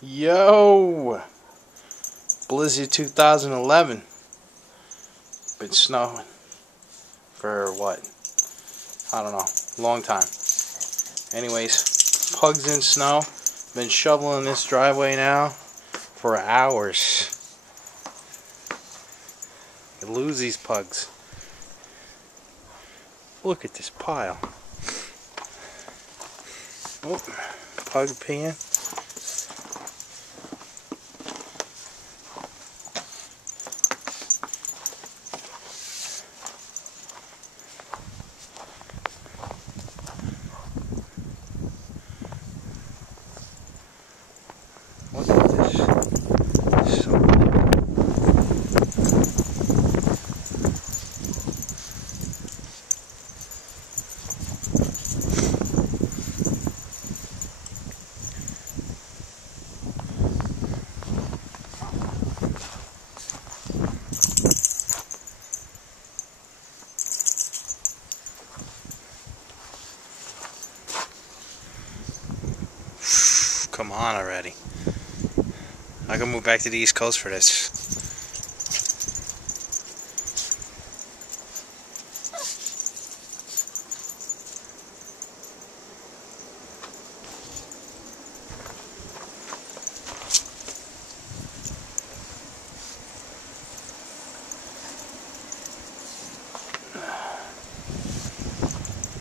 Yo! Blizzard 2011. Been snowing for what? I don't know. Long time. Anyways, Pugs in snow. Been shoveling this driveway now for hours. You lose these pugs. Look at this pile. Oh, pug peeing. Look at this. So come on already. I can move back to the East Coast for this.